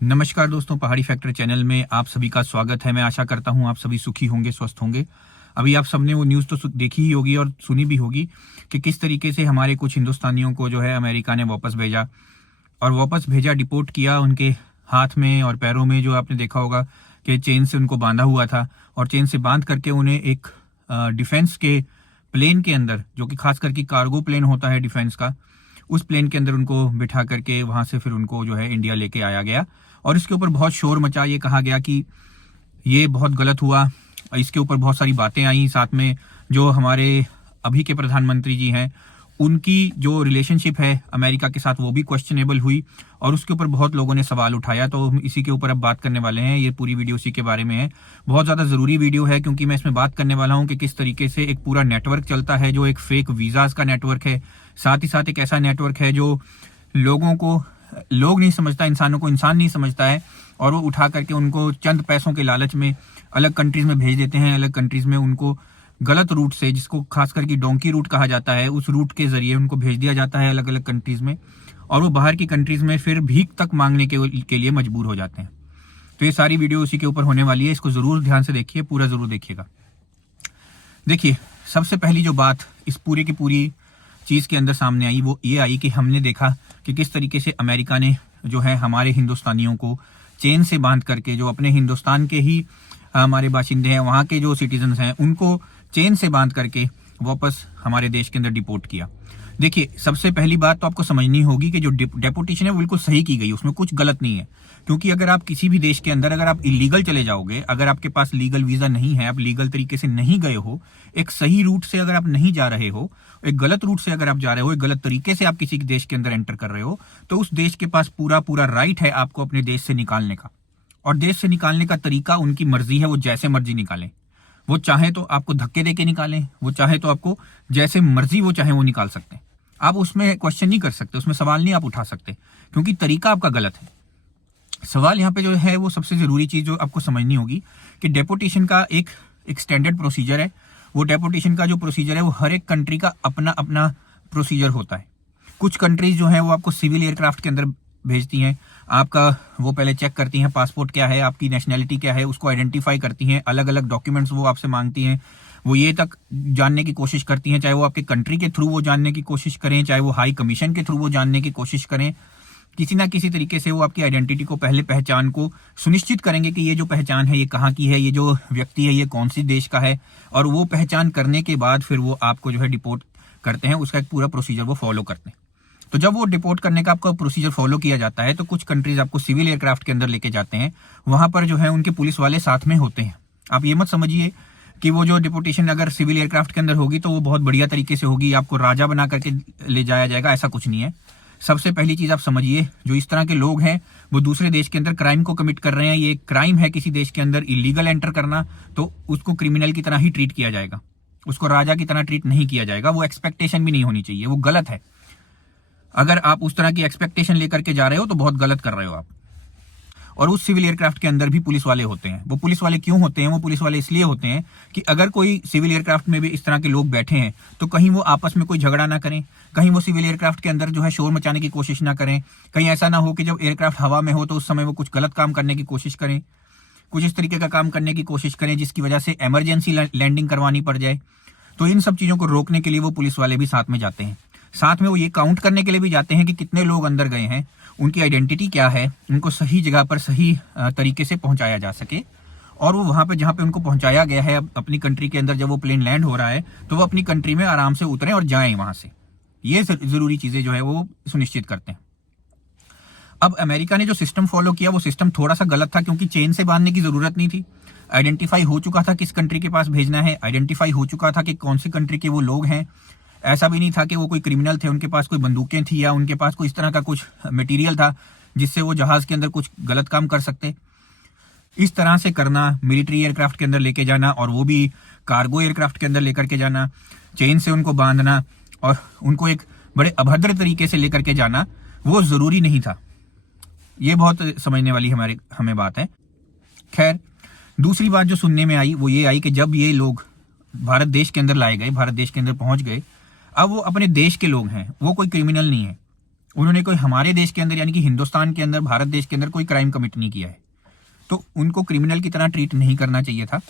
नमस्कार दोस्तों, पहाड़ी फैक्टर चैनल में आप सभी का स्वागत है। मैं आशा करता हूं आप सभी सुखी होंगे, स्वस्थ होंगे। अभी आप सबने वो न्यूज़ तो देखी ही होगी और सुनी भी होगी कि किस तरीके से हमारे कुछ हिंदुस्तानियों को जो है अमेरिका ने वापस भेजा और वापस भेजा, डिपोर्ट किया। उनके हाथ में और पैरों में जो आपने देखा होगा कि चेन से उनको बांधा हुआ था और चेन से बांध करके उन्हें एक डिफेंस के प्लेन के अंदर, जो कि खास करके कार्गो प्लेन होता है डिफेंस का, उस प्लेन के अंदर उनको बिठा करके वहां से फिर उनको जो है इंडिया लेके आया गया। और इसके ऊपर बहुत शोर मचा, ये कहा गया कि ये बहुत गलत हुआ। इसके ऊपर बहुत सारी बातें आई। साथ में जो हमारे अभी के प्रधानमंत्री जी हैं, उनकी जो रिलेशनशिप है अमेरिका के साथ, वो भी क्वेश्चनेबल हुई और उसके ऊपर बहुत लोगों ने सवाल उठाया। तो हम इसी के ऊपर अब बात करने वाले हैं। ये पूरी वीडियो इसी के बारे में है। बहुत ज़्यादा ज़रूरी वीडियो है क्योंकि मैं इसमें बात करने वाला हूँ कि किस तरीके से एक पूरा नेटवर्क चलता है जो एक फेक वीज़ाज का नेटवर्क है। साथ ही साथ एक ऐसा नेटवर्क है जो लोगों को लोग नहीं समझता, इंसानों को इंसान नहीं समझता है, और वो उठा करके उनको चंद पैसों के लालच में अलग कंट्रीज में भेज देते हैं। अलग कंट्रीज में उनको गलत रूट से, जिसको खास करके डोंकी रूट कहा जाता है, उस रूट के जरिए उनको भेज दिया जाता है अलग अलग कंट्रीज में, और वो बाहर की कंट्रीज में फिर भीख तक मांगने के लिए मजबूर हो जाते हैं। तो ये सारी वीडियो उसी के ऊपर होने वाली है। इसको जरूर ध्यान से देखिए, पूरा जरूर देखिएगा। देखिए, सबसे पहली जो बात इस पूरी की पूरी चीज के अंदर सामने आई वो ये आई कि हमने देखा कि किस तरीके से अमेरिका ने जो है हमारे हिंदुस्तानियों को चेन से बांध करके, जो अपने हिंदुस्तान के ही हमारे बाशिंदे हैं, वहां के जो सिटीजन्स हैं, उनको चेन से बांध करके वापस हमारे देश के अंदर डिपोर्ट किया। देखिए, सबसे पहली बात तो आपको समझनी होगी कि जो डेपोटेशन है वो बिल्कुल सही की गई, उसमें कुछ गलत नहीं है। क्योंकि अगर आप किसी भी देश के अंदर अगर आप इलीगल चले जाओगे, अगर आपके पास लीगल वीजा नहीं है, आप लीगल तरीके से नहीं गए हो, एक सही रूट से अगर आप नहीं जा रहे हो, एक गलत रूट से अगर आप जा रहे हो, एक गलत तरीके से आप किसी देश के अंदर एंटर कर रहे हो, तो उस देश के पास पूरा पूरा राइट है आपको अपने देश से निकालने का। और देश से निकालने का तरीका उनकी मर्जी है, वो जैसे मर्जी निकालें। वो चाहे तो आपको धक्के देके निकालें, वो चाहे तो आपको जैसे मर्जी वो चाहे वो निकाल सकते हैं। आप उसमें क्वेश्चन नहीं कर सकते, उसमें सवाल नहीं आप उठा सकते, क्योंकि तरीका आपका गलत है। सवाल यहाँ पे जो है वो सबसे जरूरी चीज जो आपको समझनी होगी कि डेपोटेशन का एक स्टैंडर्ड प्रोसीजर है। वो डेपोटेशन का जो प्रोसीजर है वो हर एक कंट्री का अपना अपना प्रोसीजर होता है। कुछ कंट्रीज जो है वो आपको सिविल एयरक्राफ्ट के अंदर भेजती हैं। आपका वो पहले चेक करती हैं पासपोर्ट क्या है, आपकी नेशनैलिटी क्या है, उसको आइडेंटिफाई करती हैं। अलग अलग डॉक्यूमेंट्स वो आपसे मांगती हैं। वो ये तक जानने की कोशिश करती हैं, चाहे वो आपके कंट्री के थ्रू वो जानने की कोशिश करें, चाहे वो हाई कमीशन के थ्रू वो जानने की कोशिश करें, किसी ना किसी तरीके से वो आपकी आइडेंटिटी को, पहले पहचान को सुनिश्चित करेंगे कि ये जो पहचान है ये कहाँ की है, ये जो व्यक्ति है ये कौन सी देश का है। और वो पहचान करने के बाद फिर वो आपको जो है डिपोर्ट करते हैं। उसका एक पूरा प्रोसीजर वो फॉलो करते हैं। तो जब वो डिपोर्ट करने का आपका प्रोसीजर फॉलो किया जाता है तो कुछ कंट्रीज आपको सिविल एयरक्राफ्ट के अंदर लेके जाते हैं। वहां पर जो है उनके पुलिस वाले साथ में होते हैं। आप ये मत समझिए कि वो जो डिपोटेशन अगर सिविल एयरक्राफ्ट के अंदर होगी तो वो बहुत बढ़िया तरीके से होगी, आपको राजा बना करके ले जाया जाएगा, ऐसा कुछ नहीं है। सबसे पहली चीज आप समझिए, जो इस तरह के लोग हैं वो दूसरे देश के अंदर क्राइम को कमिट कर रहे हैं। ये क्राइम है किसी देश के अंदर इलीगल एंटर करना, तो उसको क्रिमिनल की तरह ही ट्रीट किया जाएगा, उसको राजा की तरह ट्रीट नहीं किया जाएगा। वो एक्सपेक्टेशन भी नहीं होनी चाहिए, वो गलत है। अगर आप उस तरह की एक्सपेक्टेशन लेकर के जा रहे हो तो बहुत गलत कर रहे हो आप। और उस सिविल एयरक्राफ्ट के अंदर भी पुलिस वाले होते हैं। वो पुलिस वाले क्यों होते हैं? वो पुलिस वाले इसलिए होते हैं कि अगर कोई सिविल एयरक्राफ्ट में भी इस तरह के लोग बैठे हैं तो कहीं वो आपस में कोई झगड़ा ना करें, कहीं वो सिविल एयरक्राफ्ट के अंदर जो है शोर मचाने की कोशिश ना करें, कहीं ऐसा ना हो कि जब एयरक्राफ्ट हवा में हो तो उस समय वो कुछ गलत काम करने की कोशिश करें, कुछ इस तरीके का काम करने की कोशिश करें जिसकी वजह से इमरजेंसी लैंडिंग करवानी पड़ जाए। तो इन सब चीजों को रोकने के लिए वो पुलिस वाले भी साथ में जाते हैं। साथ में वो ये काउंट करने के लिए भी जाते हैं कि कितने लोग अंदर गए हैं, उनकी आइडेंटिटी क्या है, उनको सही जगह पर सही तरीके से पहुंचाया जा सके। और वो वहां पे जहां पे उनको पहुंचाया गया है अपनी कंट्री के अंदर, जब वो प्लेन लैंड हो रहा है तो वो अपनी कंट्री में आराम से उतरें और जाएं वहां से। ये जरूरी चीजें जो है वो सुनिश्चित करते हैं। अब अमेरिका ने जो सिस्टम फॉलो किया वो सिस्टम थोड़ा सा गलत था, क्योंकि चेन से बांधने की जरूरत नहीं थी। आइडेंटिफाई हो चुका था किस कंट्री के पास भेजना है, आइडेंटिफाई हो चुका था कि कौन सी कंट्री के वो लोग हैं। ऐसा भी नहीं था कि वो कोई क्रिमिनल थे, उनके पास कोई बंदूकें थी या उनके पास कोई इस तरह का कुछ मटेरियल था जिससे वो जहाज के अंदर कुछ गलत काम कर सकते। इस तरह से करना, मिलिट्री एयरक्राफ्ट के अंदर लेके जाना और वो भी कार्गो एयरक्राफ्ट के अंदर लेकर के जाना, चेन से उनको बांधना और उनको एक बड़े अभद्र तरीके से लेकर के जाना, वो जरूरी नहीं था। ये बहुत समझने वाली हमें बात है। खैर, दूसरी बात जो सुनने में आई वो ये आई कि जब ये लोग भारत देश के अंदर लाए गए, भारत देश के अंदर पहुंच गए, अब वो अपने देश के लोग हैं, वो कोई क्रिमिनल नहीं है। उन्होंने कोई हमारे देश के अंदर यानी कि हिंदुस्तान के अंदर, भारत देश के अंदर कोई क्राइम कमिट नहीं किया है, तो उनको क्रिमिनल की तरह ट्रीट नहीं करना चाहिए था।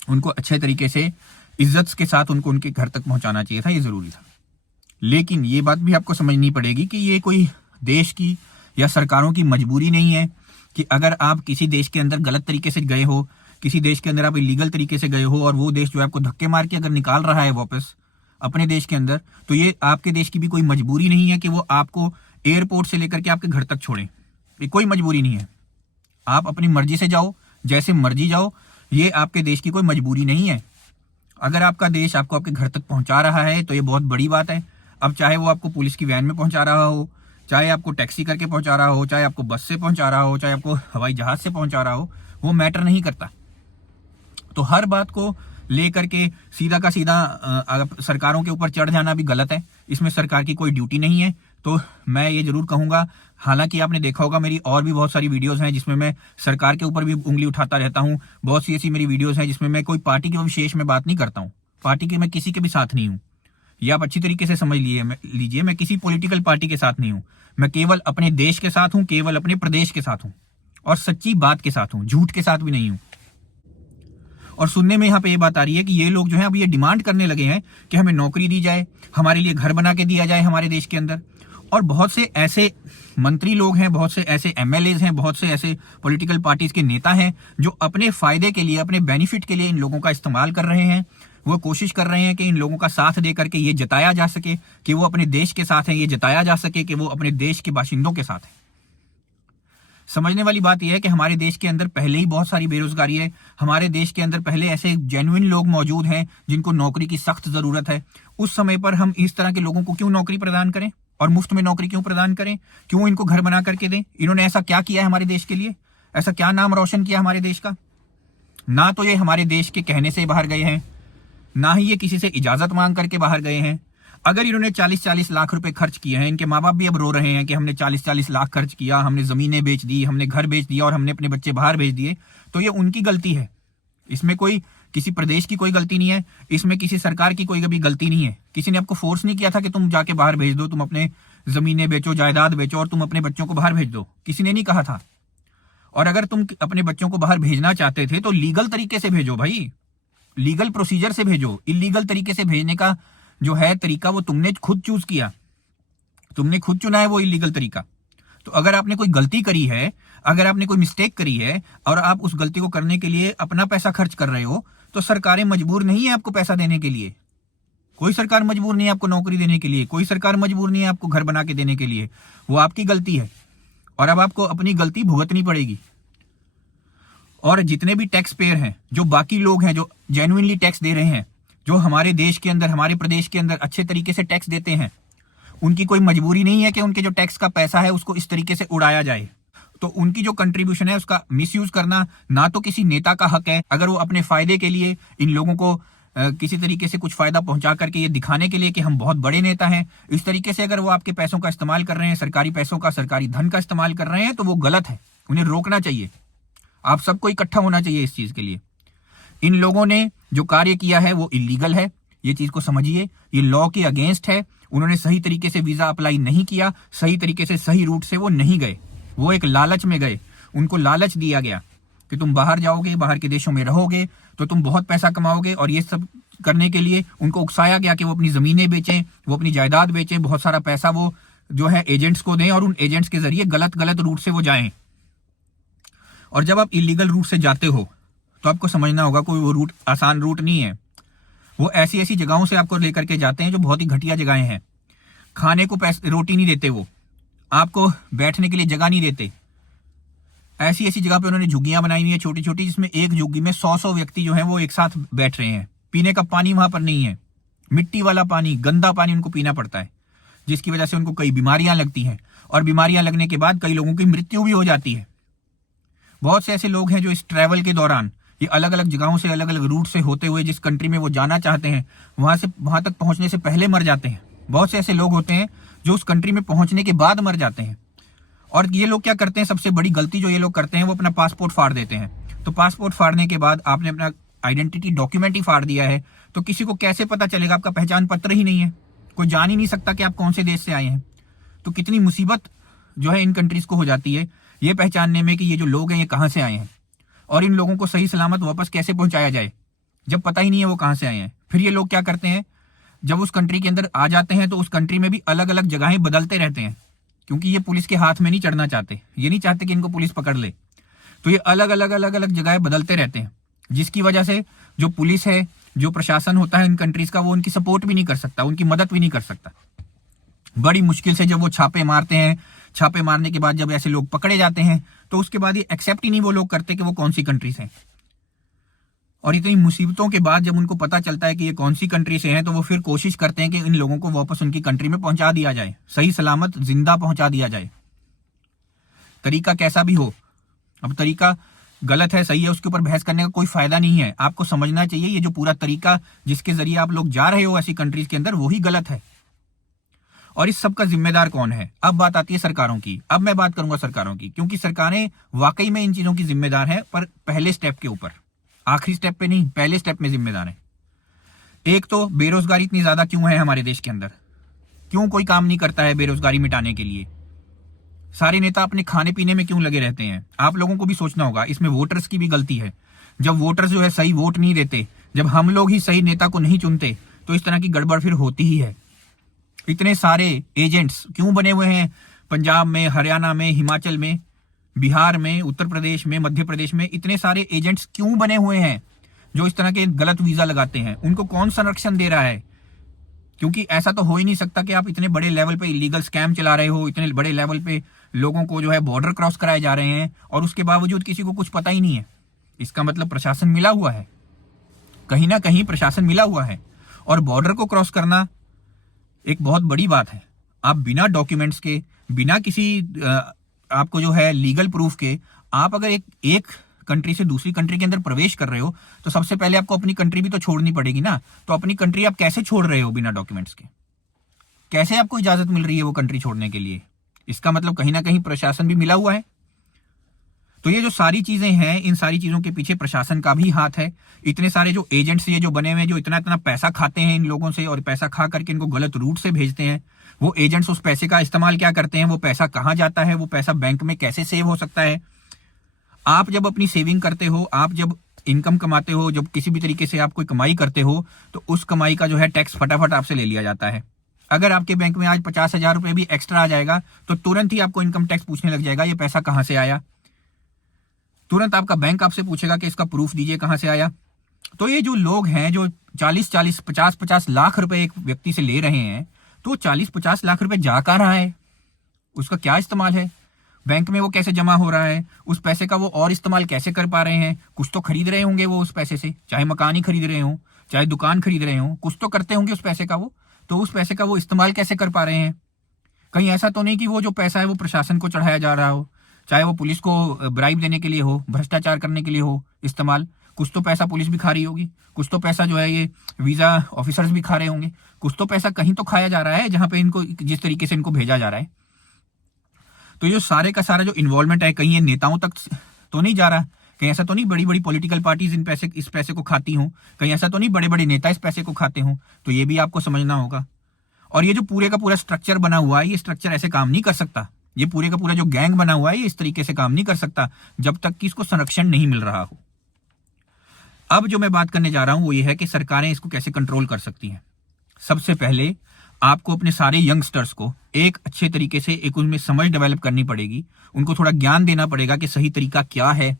उनको अच्छे तरीके से इज्जत के साथ उनको उनके घर तक पहुंचाना चाहिए था, ये जरूरी था। लेकिन ये बात भी आपको समझनी पड़ेगी कि ये कोई देश की या सरकारों की मजबूरी नहीं है कि अगर आप किसी देश के अंदर गलत तरीके से गए हो, किसी देश के अंदर आप इलीगल तरीके से गए हो और वो देश जो है आपको धक्के मार के अगर निकाल रहा है वापस अपने देश के अंदर, तो ये आपके देश की भी कोई मजबूरी नहीं है कि वो आपको एयरपोर्ट से लेकर के आपके घर तक छोड़े। ये कोई मजबूरी नहीं है। आप अपनी मर्जी से जाओ, जैसे मर्जी जाओ, ये आपके देश की कोई मजबूरी नहीं है। अगर आपका देश आपको आपके घर तक पहुंचा रहा है तो ये बहुत बड़ी बात है। अब चाहे वो आपको पुलिस की वैन में पहुंचा रहा हो, चाहे आपको टैक्सी करके पहुंचा रहा हो, चाहे आपको बस से पहुंचा रहा हो, चाहे आपको हवाई जहाज से पहुंचा रहा हो, वो मैटर नहीं करता। तो हर बात को लेकर के सीधा का सीधा सरकारों के ऊपर चढ़ जाना भी गलत है। इसमें सरकार की कोई ड्यूटी नहीं है। तो मैं ये जरूर कहूंगा, हालांकि आपने देखा होगा मेरी और भी बहुत सारी वीडियोस हैं जिसमें मैं सरकार के ऊपर भी उंगली उठाता रहता हूं। बहुत सी ऐसी मेरी वीडियोस हैं जिसमें मैं कोई पार्टी के विशेष में बात नहीं करता हूं। पार्टी के मैं किसी के भी साथ नहीं हूं, ये आप अच्छी तरीके से समझ लीजिए। मैं किसी पॉलिटिकल पार्टी के साथ नहीं हूं। मैं केवल अपने देश के साथ हूं, केवल अपने प्रदेश के साथ हूं और सच्ची बात के साथ हूं, झूठ के साथ भी नहीं हूं। और सुनने में यहाँ पे ये बात आ रही है कि ये लोग जो है अब ये डिमांड करने लगे हैं कि हमें नौकरी दी जाए, हमारे लिए घर बना के दिया जाए हमारे देश के अंदर। और बहुत से ऐसे मंत्री लोग हैं, बहुत से ऐसे एमएलएज हैं, बहुत से ऐसे पॉलिटिकल पार्टीज के नेता हैं जो अपने फायदे के लिए, अपने बेनिफिट के लिए इन लोगों का इस्तेमाल कर रहे हैं। वो कोशिश कर रहे हैं कि इन लोगों का साथ दे करके ये जताया जा सके कि वो अपने देश के साथ हैं, ये जताया जा सके कि वो अपने देश के बाशिंदों के साथ हैं। समझने वाली बात यह है कि हमारे देश के अंदर पहले ही बहुत सारी बेरोजगारी है। हमारे देश के अंदर पहले ऐसे जेन्युइन लोग मौजूद हैं जिनको नौकरी की सख्त जरूरत है। उस समय पर हम इस तरह के लोगों को क्यों नौकरी प्रदान करें और मुफ्त में नौकरी क्यों प्रदान करें? क्यों इनको घर बना करके दें? इन्होंने ऐसा क्या किया है हमारे देश के लिए? ऐसा क्या नाम रोशन किया हमारे देश का? ना तो ये हमारे देश के कहने से बाहर गए हैं, ना ही ये किसी से इजाजत मांग करके बाहर गए हैं। अगर इन्होंने 40-40 लाख रुपए खर्च किए हैं, इनके माँ बाप भी अब रो रहे हैं कि हमने 40-40 लाख खर्च किया, हमने जमीनें बेच दी, हमने घर बेच दिया और हमने अपने बच्चे बाहर भेज दिए, तो ये उनकी गलती है। इसमें कोई किसी प्रदेश की कोई गलती नहीं है, इसमें किसी सरकार की कोई कभी गलती नहीं है। किसी ने आपको फोर्स नहीं किया था कि तुम जाके बाहर भेज दो, तुम अपने जमीनें बेचो, जायदाद बेचो और तुम अपने बच्चों को बाहर भेज दो, किसी ने नहीं कहा था। और अगर तुम अपने बच्चों को बाहर भेजना चाहते थे तो लीगल तरीके से भेजो भाई, लीगल प्रोसीजर से भेजो। इलीगल तरीके से भेजने का जो है तरीका वो तुमने खुद चूज किया, तुमने खुद चुना है वो इलीगल तरीका। तो अगर आपने कोई गलती करी है, अगर आपने कोई मिस्टेक करी है और आप उस गलती को करने के लिए अपना पैसा खर्च कर रहे हो, तो सरकारें मजबूर नहीं है आपको पैसा देने के लिए। कोई सरकार मजबूर नहीं है आपको नौकरी देने के लिए, कोई सरकार मजबूर नहीं है आपको घर बना के देने के लिए। वो आपकी गलती है और अब आपको अपनी गलती भुगतनी पड़ेगी। और जितने भी टैक्स पेयर हैं, जो बाकी लोग हैं जो जेन्युइनली टैक्स दे रहे हैं, जो हमारे देश के अंदर, हमारे प्रदेश के अंदर अच्छे तरीके से टैक्स देते हैं, उनकी कोई मजबूरी नहीं है कि उनके जो टैक्स का पैसा है उसको इस तरीके से उड़ाया जाए। तो उनकी जो कंट्रीब्यूशन है उसका मिसयूज करना ना तो किसी नेता का हक है। अगर वो अपने फायदे के लिए इन लोगों को किसी तरीके से कुछ फायदा पहुंचा करके ये दिखाने के लिए कि हम बहुत बड़े नेता हैं, इस तरीके से अगर वो आपके पैसों का इस्तेमाल कर रहे हैं, सरकारी पैसों का, सरकारी धन का इस्तेमाल कर रहे हैं, तो वो गलत है, उन्हें रोकना चाहिए। आप सबको इकट्ठा होना चाहिए इस चीज के लिए। इन लोगों ने जो कार्य किया है वो इलीगल है, ये चीज को समझिए। ये लॉ के अगेंस्ट है। उन्होंने सही तरीके से वीजा अप्लाई नहीं किया, सही तरीके से सही रूट से वो नहीं गए, वो एक लालच में गए। उनको लालच दिया गया कि तुम बाहर जाओगे, बाहर के देशों में रहोगे तो तुम बहुत पैसा कमाओगे, और ये सब करने के लिए उनको उकसाया गया कि वो अपनी जमीनें बेचें, वो अपनी जायदाद बेचें, बहुत सारा पैसा वो जो है एजेंट्स को दें और उन एजेंट्स के जरिए गलत गलत रूट से वो जाएं। और जब आप इलीगल रूट से जाते हो तो आपको समझना होगा कोई वो रूट आसान रूट नहीं है। वो ऐसी ऐसी जगहों से आपको लेकर के जाते हैं जो बहुत ही घटिया जगहें हैं। खाने को रोटी नहीं देते, वो आपको बैठने के लिए जगह नहीं देते। ऐसी ऐसी जगह पे उन्होंने झुग्गियां बनाई हुई है छोटी छोटी, जिसमें एक झुग्गी में 100 व्यक्ति जो है वो एक साथ बैठ रहे हैं। पीने का पानी वहां पर नहीं है, मिट्टी वाला पानी, गंदा पानी उनको पीना पड़ता है, जिसकी वजह से उनको कई बीमारियां लगती हैं और बीमारियां लगने के बाद कई लोगों की मृत्यु भी हो जाती है। बहुत से ऐसे लोग हैं जो इस ट्रैवल के दौरान ये अलग अलग जगहों से, अलग अलग रूट से होते हुए जिस कंट्री में वो जाना चाहते हैं वहां तक पहुंचने से पहले मर जाते हैं। बहुत से ऐसे लोग होते हैं जो उस कंट्री में पहुंचने के बाद मर जाते हैं। और ये लोग क्या करते हैं, सबसे बड़ी गलती जो ये लोग करते हैं वो अपना पासपोर्ट फाड़ देते हैं। तो पासपोर्ट फाड़ने के बाद आपने अपना आइडेंटिटी डॉक्यूमेंट ही फाड़ दिया है, तो किसी को कैसे पता चलेगा? आपका पहचान पत्र ही नहीं है, कोई जान ही नहीं सकता कि आप कौन से देश से आए हैं। तो कितनी मुसीबत जो है इन कंट्रीज को हो जाती है ये पहचानने में कि ये जो लोग हैं ये कहाँ से आए हैं और इन लोगों को सही सलामत वापस कैसे पहुंचाया जाए, जब पता ही नहीं है वो कहाँ से आए हैं। फिर ये लोग क्या करते हैं, जब उस कंट्री के अंदर आ जाते हैं तो उस कंट्री में भी अलग अलग जगहें बदलते रहते हैं, क्योंकि ये पुलिस के हाथ में नहीं चढ़ना चाहते, ये नहीं चाहते कि इनको पुलिस पकड़ ले, तो ये अलग अलग अलग अलग जगहें बदलते रहते हैं, जिसकी वजह से जो पुलिस है, जो प्रशासन होता है इन कंट्रीज का, वो उनकी सपोर्ट भी नहीं कर सकता, उनकी मदद भी नहीं कर सकता। बड़ी मुश्किल से जब वो छापे मारते हैं, छापे मारने के बाद जब ऐसे लोग पकड़े जाते हैं तो उसके बाद ये एक्सेप्ट ही नहीं वो लोग करते कि वो कौन सी कंट्री से हैं। और इतनी मुसीबतों के बाद जब उनको पता चलता है कि ये कौन सी कंट्री से हैं, तो वो फिर कोशिश करते हैं कि इन लोगों को वापस उनकी कंट्री में पहुंचा दिया जाए, सही सलामत जिंदा पहुंचा दिया जाए, तरीका कैसा भी हो। अब तरीका गलत है सही है उसके ऊपर बहस करने का कोई फायदा नहीं है। आपको समझना चाहिए ये जो पूरा तरीका जिसके जरिए आप लोग जा रहे हो ऐसी कंट्रीज के अंदर, वही गलत है। और इस सब का जिम्मेदार कौन है? अब बात आती है सरकारों की। अब मैं बात करूंगा सरकारों की, क्योंकि सरकारें वाकई में इन चीजों की जिम्मेदार है, पर पहले स्टेप के ऊपर, आखिरी स्टेप पे नहीं, पहले स्टेप में जिम्मेदार है। एक तो बेरोजगारी इतनी ज्यादा क्यों है हमारे देश के अंदर, क्यों कोई काम नहीं करता है बेरोजगारी मिटाने के लिए? सारे नेता अपने खाने पीने में क्यों लगे रहते हैं? आप लोगों को भी सोचना होगा, इसमें वोटर्स की भी गलती है। जब वोटर्स जो है सही वोट नहीं देते, जब हम लोग ही सही नेता को नहीं चुनते, तो इस तरह की गड़बड़ फिर होती ही है। इतने सारे एजेंट्स क्यों बने हुए हैं पंजाब में, हरियाणा में, हिमाचल में, बिहार में, उत्तर प्रदेश में, मध्य प्रदेश में? इतने सारे एजेंट्स क्यों बने हुए हैं जो इस तरह के गलत वीजा लगाते हैं? उनको कौन संरक्षण दे रहा है? क्योंकि ऐसा तो हो ही नहीं सकता कि आप इतने बड़े लेवल पे इलीगल स्कैम चला रहे हो, इतने बड़े लेवल पे लोगों को जो है बॉर्डर क्रॉस कराए जा रहे हैं और उसके बावजूद किसी को कुछ पता ही नहीं है। इसका मतलब प्रशासन मिला हुआ है, कहीं ना कहीं प्रशासन मिला हुआ है। और बॉर्डर को क्रॉस करना एक बहुत बड़ी बात है। आप बिना डॉक्यूमेंट्स के, बिना किसी आपको जो है लीगल प्रूफ के, आप अगर एक कंट्री से दूसरी कंट्री के अंदर प्रवेश कर रहे हो, तो सबसे पहले आपको अपनी कंट्री भी तो छोड़नी पड़ेगी ना। तो अपनी कंट्री आप कैसे छोड़ रहे हो बिना डॉक्यूमेंट्स के? कैसे आपको इजाजत मिल रही है वो कंट्री छोड़ने के लिए? इसका मतलब कहीं ना कहीं प्रशासन भी मिला हुआ है। तो ये जो सारी चीजें हैं, इन सारी चीजों के पीछे प्रशासन का भी हाथ है। इतने सारे जो एजेंट्स ये जो बने हुए हैं, जो इतना इतना पैसा खाते हैं इन लोगों से और पैसा खा करके इनको गलत रूट से भेजते हैं, वो एजेंट्स उस पैसे का इस्तेमाल क्या करते हैं, वो पैसा कहाँ जाता है, वो पैसा बैंक में कैसे सेव हो सकता है? आप जब अपनी सेविंग करते हो, आप जब इनकम कमाते हो, जब किसी भी तरीके से आप कोई कमाई करते हो, तो उस कमाई का जो है टैक्स फटाफट आपसे ले लिया जाता है। अगर आपके बैंक में आज 50,000 रुपए भी एक्स्ट्रा आ जाएगा तो तुरंत ही आपको इनकम टैक्स पूछने लग जाएगा, ये पैसा कहां से आया। तुरंत आपका बैंक आपसे पूछेगा कि इसका प्रूफ दीजिए कहां से आया। तो ये जो लोग हैं जो 40-40, 50-50 लाख रुपए एक व्यक्ति से ले रहे हैं, तो 40-50 लाख रुपए जा कहां रहा है, उसका क्या इस्तेमाल है, बैंक में वो कैसे जमा हो रहा है, उस पैसे का वो और इस्तेमाल कैसे कर पा रहे हैं? कुछ तो खरीद रहे होंगे वो उस पैसे से, चाहे मकान ही खरीद रहे हो, चाहे दुकान खरीद रहे हो, कुछ तो करते होंगे उस पैसे का वो। तो उस पैसे का वो इस्तेमाल कैसे कर पा रहे हैं? कहीं ऐसा तो नहीं कि वो जो पैसा है वो प्रशासन को चढ़ाया जा रहा हो, चाहे वो पुलिस को ब्राइब देने के लिए हो, भ्रष्टाचार करने के लिए हो इस्तेमाल। कुछ तो पैसा पुलिस भी खा रही होगी, कुछ तो पैसा जो है ये वीजा ऑफिसर्स भी खा रहे होंगे, कुछ तो पैसा कहीं तो खाया जा रहा है जहां पे इनको जिस तरीके से इनको भेजा जा रहा है। तो ये सारे का सारा जो इन्वॉल्वमेंट है, कहीं ये नेताओं तक तो नहीं जा रहा, कहीं ऐसा तो नहीं बड़ी बड़ी पॉलिटिकल पार्टीज इस पैसे को खाती हों, कहीं ऐसा तो नहीं बड़े बड़े नेता इस पैसे को खाते हों। तो ये भी आपको समझना होगा। और ये जो पूरे का पूरा स्ट्रक्चर बना हुआ है, ये स्ट्रक्चर ऐसे काम नहीं कर सकता। ये पूरे का पूरा जो गैंग बना हुआ है, ये इस तरीके से काम नहीं कर सकता जब तक कि इसको संरक्षण नहीं मिल रहा हो। अब जो मैं बात करने जा रहा हूं वो ये है कि सरकारें इसको कैसे कंट्रोल कर सकती हैं। सबसे पहले आपको अपने सारे यंगस्टर्स को एक अच्छे तरीके से एक उनमें समझ डेवलप करनी पड़ेगी, उनको थोड़ा ज्ञान देना पड़ेगा कि सही तरीका क्या है,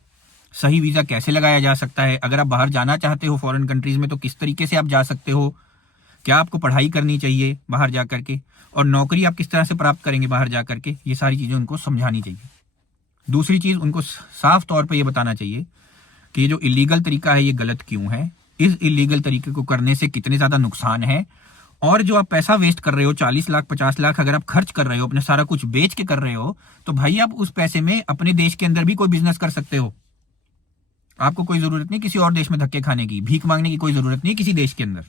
सही वीजा कैसे लगाया जा सकता है। अगर आप बाहर जाना चाहते हो फॉरेन कंट्रीज में, तो किस तरीके से आप जा सकते हो, क्या आपको पढ़ाई करनी चाहिए बाहर जा करके, और नौकरी आप किस तरह से प्राप्त करेंगे बाहर जा करके, ये सारी चीजें उनको समझानी चाहिए। दूसरी चीज, उनको साफ तौर पर यह बताना चाहिए कि ये जो इलीगल तरीका है ये गलत क्यों है, इस इलीगल तरीके को करने से कितने ज्यादा नुकसान है, और जो आप पैसा वेस्ट कर रहे हो 40 लाख 50 लाख अगर आप खर्च कर रहे हो, अपने सारा कुछ बेच के कर रहे हो, तो भाई आप उस पैसे में अपने देश के अंदर भी कोई बिजनेस कर सकते हो। आपको कोई जरूरत नहीं किसी और देश में धक्के खाने की, भीख मांगने की कोई जरूरत नहीं किसी देश के अंदर।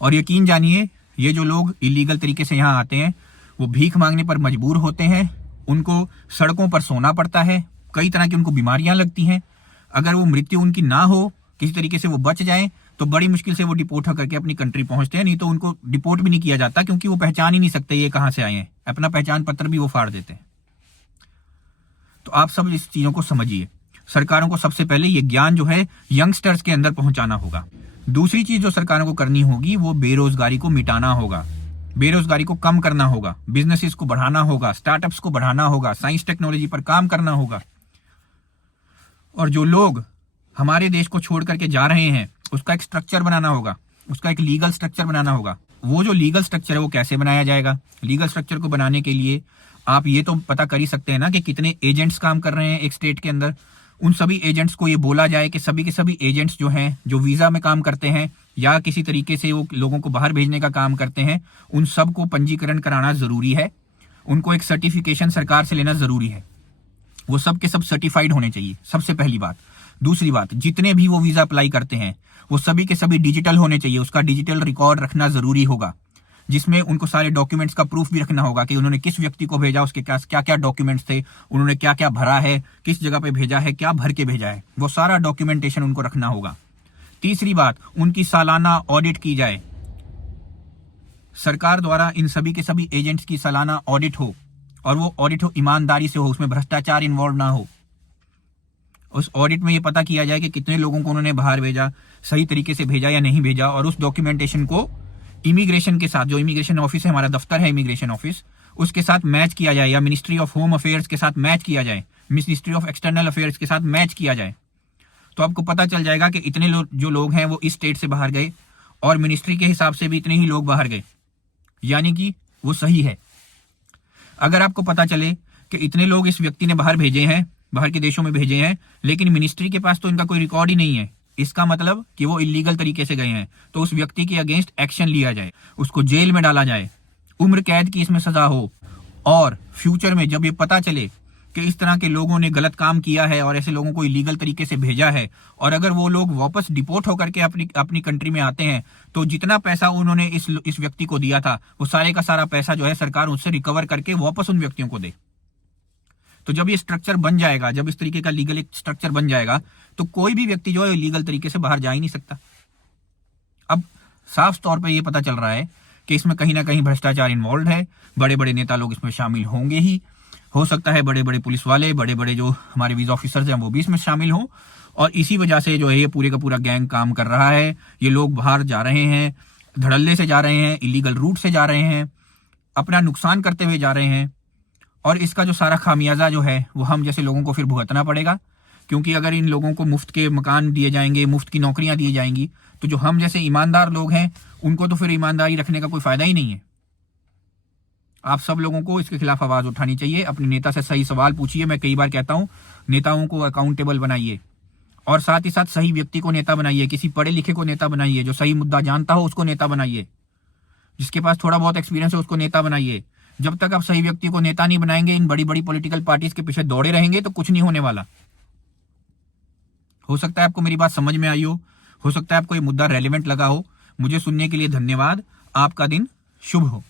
और यकीन जानिए, ये जो लोग इलीगल तरीके से यहाँ आते हैं वो भीख मांगने पर मजबूर होते हैं, उनको सड़कों पर सोना पड़ता है, कई तरह की उनको बीमारियां लगती हैं। अगर वो मृत्यु उनकी ना हो, किसी तरीके से वो बच जाएं, तो बड़ी मुश्किल से वो डिपोर्ट करके अपनी कंट्री पहुंचते हैं, नहीं तो उनको डिपोर्ट भी नहीं किया जाता क्योंकि वो पहचान ही नहीं सकते ये कहां से आए हैं, अपना पहचान पत्र भी वो फाड़ देते हैं। तो आप सब इस चीजों को समझिए। सरकारों को सबसे पहले ये ज्ञान जो है यंगस्टर्स के अंदर पहुंचाना होगा। दूसरी चीज जो सरकारों को करनी होगी वो बेरोजगारी को मिटाना होगा, बेरोजगारी को कम करना होगा, बिजनेसेस को बढ़ाना होगा, स्टार्टअप्स को बढ़ाना होगा, साइंस टेक्नोलॉजी पर काम करना होगा। और जो लोग हमारे देश को छोड़ करके जा रहे हैं उसका एक स्ट्रक्चर बनाना होगा, उसका एक लीगल स्ट्रक्चर बनाना होगा। वो जो लीगल स्ट्रक्चर है वो कैसे बनाया जाएगा? लीगल स्ट्रक्चर को बनाने के लिए आप ये तो पता कर ही सकते हैं ना कि कितने एजेंट्स काम कर रहे हैं एक स्टेट के अंदर। उन सभी एजेंट्स को ये बोला जाए कि सभी के सभी एजेंट्स जो हैं, जो वीजा में काम करते हैं या किसी तरीके से वो लोगों को बाहर भेजने का काम करते हैं, उन सबको पंजीकरण कराना जरूरी है। उनको एक सर्टिफिकेशन सरकार से लेना जरूरी है। वो सब के सब सर्टिफाइड होने चाहिए, सबसे पहली बात। दूसरी बात, जितने भी वो वीजा अप्लाई करते हैं वो सभी के सभी डिजिटल होने चाहिए, उसका डिजिटल रिकॉर्ड रखना जरूरी होगा, जिसमें उनको सारे डॉक्यूमेंट्स का प्रूफ भी रखना होगा कि उन्होंने किस व्यक्ति को भेजा, उसके क्या क्या डॉक्यूमेंट्स थे, उन्होंने क्या क्या भरा है, किस जगह पे भेजा है, क्या भर के भेजा है, वो सारा डॉक्यूमेंटेशन उनको रखना होगा। तीसरी बात, उनकी सालाना ऑडिट की जाए, सरकार द्वारा इन सभी के सभी एजेंट्स की सालाना ऑडिट हो, और वो ऑडिट हो ईमानदारी से हो, उसमें भ्रष्टाचार इन्वॉल्व ना हो। उस ऑडिट में ये पता किया जाए कि कितने लोगों को उन्होंने बाहर भेजा, सही तरीके से भेजा या नहीं भेजा, और उस डॉक्यूमेंटेशन को इमिग्रेशन के साथ, जो इमिग्रेशन ऑफिस है, हमारा दफ्तर है इमिग्रेशन ऑफिस, उसके साथ मैच किया जाए, या मिनिस्ट्री ऑफ होम अफेयर्स के साथ मैच किया जाए, मिनिस्ट्री ऑफ एक्सटर्नल अफेयर्स के साथ मैच किया जाए। तो आपको पता चल जाएगा कि इतने जो लोग हैं वो इस स्टेट से बाहर गए, और मिनिस्ट्री के हिसाब से भी इतने ही लोग बाहर गए, यानी कि वो सही है। अगर आपको पता चले कि इतने लोग इस व्यक्ति ने बाहर भेजे हैं, बाहर के देशों में भेजे हैं, लेकिन मिनिस्ट्री के पास तो इनका कोई रिकॉर्ड ही नहीं है, इसका मतलब कि वो इलीगल तरीके से गए हैं, तो उस व्यक्ति के अगेंस्ट एक्शन लिया जाए, उसको जेल में डाला जाए, उम्र कैद की इसमें सजा हो। और फ्यूचर में जब ये पता चले कि इस तरह के लोगों ने गलत काम किया है और ऐसे लोगों को इलीगल तरीके से भेजा है, और अगर वो लोग वापस डिपोर्ट होकर के अपनी कंट्री में आते हैं, तो जितना पैसा उन्होंने इस व्यक्ति को दिया था वो सारे का सारा पैसा जो है सरकार उससे रिकवर करके वापस उन व्यक्तियों को दे। तो जब ये स्ट्रक्चर बन जाएगा, जब इस तरीके का लीगल एक स्ट्रक्चर बन जाएगा, तो कोई भी व्यक्ति जो है लीगल तरीके से बाहर जा ही नहीं सकता। अब साफ तौर पे ये पता चल रहा है कि इसमें कहीं ना कहीं भ्रष्टाचार इन्वॉल्व है, बड़े बड़े नेता लोग इसमें शामिल होंगे ही, हो सकता है बड़े बड़े पुलिस वाले, बड़े बड़े जो हमारे वीजा ऑफिसर्स हैं वो भी इसमें शामिल हों, और इसी वजह से जो है ये पूरे का पूरा गैंग काम कर रहा है। ये लोग बाहर जा रहे हैं, धड़ल्ले से जा रहे हैं, इलीगल रूट से जा रहे हैं, अपना नुकसान करते हुए जा रहे हैं, और इसका जो सारा खामियाजा जो है वो हम जैसे लोगों को फिर भुगतना पड़ेगा। क्योंकि अगर इन लोगों को मुफ्त के मकान दिए जाएंगे, मुफ्त की नौकरियां दी जाएंगी, तो जो हम जैसे ईमानदार लोग हैं उनको तो फिर ईमानदारी रखने का कोई फायदा ही नहीं है। आप सब लोगों को इसके खिलाफ आवाज उठानी चाहिए, अपने नेता से सही सवाल पूछिए। मैं कई बार कहता हूं, नेताओं को अकाउंटेबल बनाइए, और साथ ही साथ सही व्यक्ति को नेता बनाइए, किसी पढ़े लिखे को नेता बनाइए, जो सही मुद्दा जानता हो उसको नेता बनाइए, जिसके पास थोड़ा बहुत एक्सपीरियंस है उसको नेता बनाइए। जब तक आप सही व्यक्ति को नेता नहीं बनाएंगे, इन बड़ी बड़ी पॉलिटिकल पार्टीज के पीछे दौड़े रहेंगे, तो कुछ नहीं होने वाला। हो सकता है आपको मेरी बात समझ में आई हो सकता है आपको ये मुद्दा रेलेवेंट लगा हो। मुझे सुनने के लिए धन्यवाद। आपका दिन शुभ हो।